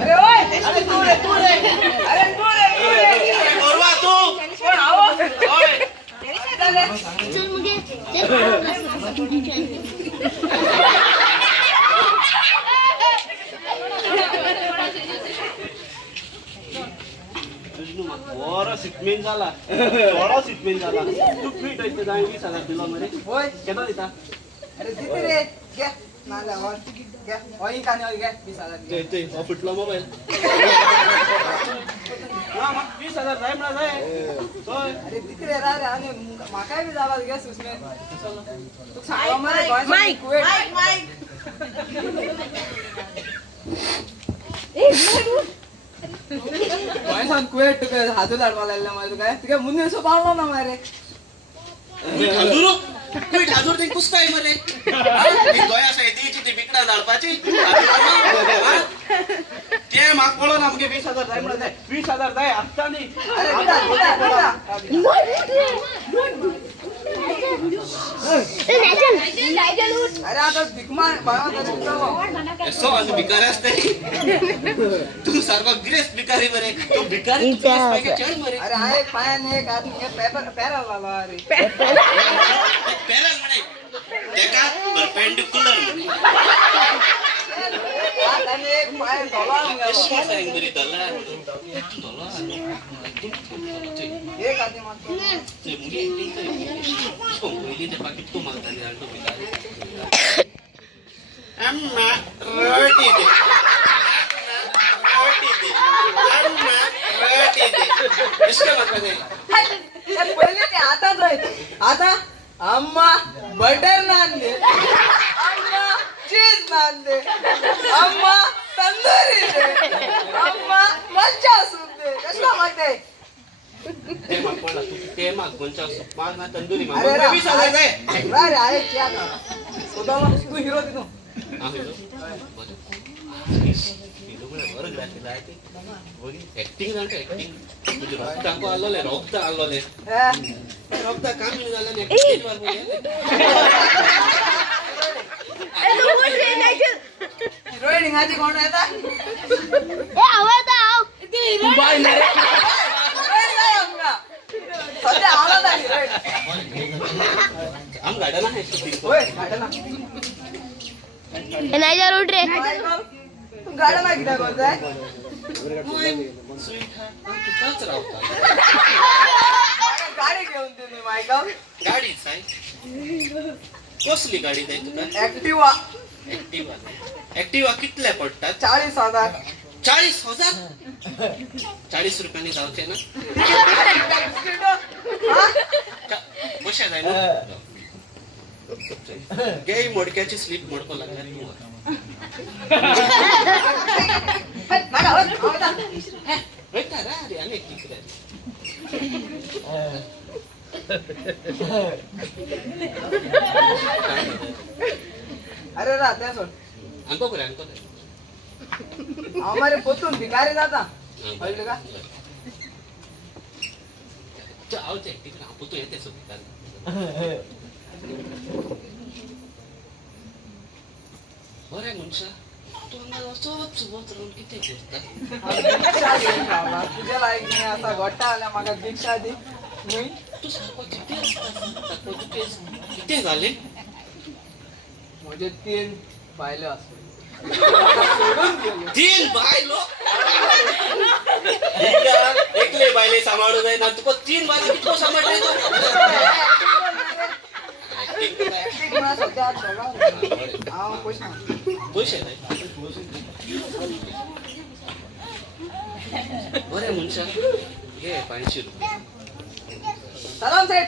अरे ओय अरे तू रे अरे तू रे गोरवा तू कोण आहो ओय चल मुगे बरो सिटमेंट जाला बरो सिटमेंट जाला तू फिट आहे जाय 20,000 दिला मरे होय केदा दिता अरे दिते रे घ्या नाला वर घ्या होई काने होई घ्या 20,000 ते ते फुटला मोबाईल हा मग 20,000 जाय म्हणा जाय होय अरे दिते रे रा रे आणि माकाय बी जावा घ्या सुसमे तू सांगा मरे माईक माईक पैसा कुवेट हातू लाडवा लागला मला काय तुझ्या मुन्ने सो पाळला ना मारे ठाजूर तू ठाजूर ते कुस्ता आहे मरे ही गोया सायदीची ती बिकडा लाडपाची ते माग पळो ना मगे 20,000 जाय म्हणा जाय 20,000 जाय आता नाही अरे बेटा अरे आता दिकमा बाळा सो आज भिकारी असते तू सर्व गिरेस भिकारी मरे तू भिकारी तू गिरेस पाहिजे चढ मरे अरे आहे पायाने एक आदमी हे पेपर पेरा लावा अरे पेरा म्हणे तेका परपेंडिक्युलर आणि एक पाय ढोला कशी सांग बरी दला एक आदमी मारतो ते मुली ऍक्टिंग करे तो पहिली ते पाकिट तो मारता नाही आलतो भिकारी अम्मा रोटी दे इसका मतलब है पहिले ते आता राहते आता अम्मा बटर नान दे अम्मा चीज नान दे अम्मा तंदुरी दे अम्मा मच्छा सूप दे कसला मागते ते माग पडला तू ते माग कोणचा माग ना तंदुरी माग अरे रा 20,000 जाय अरे आहे क्या ना स्वतःला तू हिरो दिनो ऍक्टिंग जाणते ऍक्टिंग म्हणजे रक्तांको आलोले रक्त आलोले रक्त काम नाही झालं नाही ऍक्टिंग वर हिरोईन हिंगाची कोण आहे आता तू बाय ना रे सध्या आला ना हिरोईन आम गाड्या ना शूटिंग होय गाडला नाही जा रोड रे गाडला किती बोलताय तुझाच राहता गाडी घेऊन दे मी मायका गाडीच आहे कसली गाडी जाय तुका ऍक्टिवा ऍक्टिवा कितल्या पडतात 40,000 40,000 40 रुपयांनी जावचे ना कशा जाय ना गे मोडक्याची स्लीप मोडको लागला बेटा रा रे अनेक तिकडे अरे रा त्या सोड अंको करे हमारे पोतून भिकारी जाता कळलं का जाऊ ते तिकडे आपण तू येते सोबत बरे मनुष्य तू मला सोबत राहून किती करता तुझ्या लायक नाही असा गोट्टा आला मागा दीक्षा दी मी तू सारखं किती झाले म्हणजे 3 पाहिलं असं सोडून गेलो 3 बायलो एकले बायले सांभाळू जाय ना तुका 3 बायले किती सांभाळले तो सध्या पैसे नाही बरे मनुष्य घे 500 रुपये सलाम सेठ